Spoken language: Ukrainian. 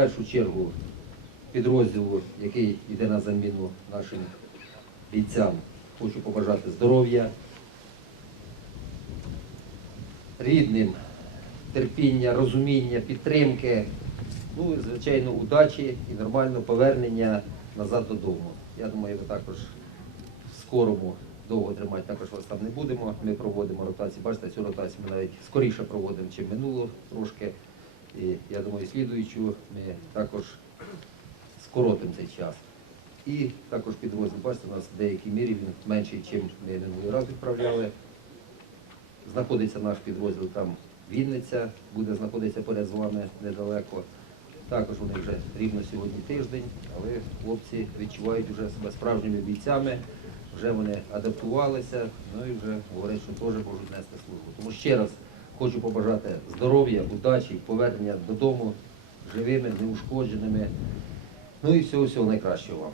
першу чергу підрозділу, який йде на заміну нашим бійцям, хочу побажати здоров'я, рідним, терпіння, розуміння, підтримки, ну і, звичайно, удачі і нормального повернення назад додому. Я думаю, ви також в скорому довго тримати також вас там не будемо. Ми проводимо ротацію. Бачите, цю ротацію ми навіть скоріше проводимо, чим минуло трошки. І я думаю, слідуючу ми також скоротимо цей час. І також підрозділ, бачите, у нас в деякій мірі він менший, ніж ми минулий раз відправляли. Знаходиться наш підрозділ там Вінниця, буде знаходитися поряд з вами недалеко. Також вони вже рівно сьогодні тиждень, але хлопці відчувають вже себе справжніми бійцями, вже вони адаптувалися, ну і вже говорять, що теж можуть нести службу. Тому ще раз хочу побажати здоров'я, удачі, повернення додому живими, неушкодженими. Ну і всього всього найкращого вам.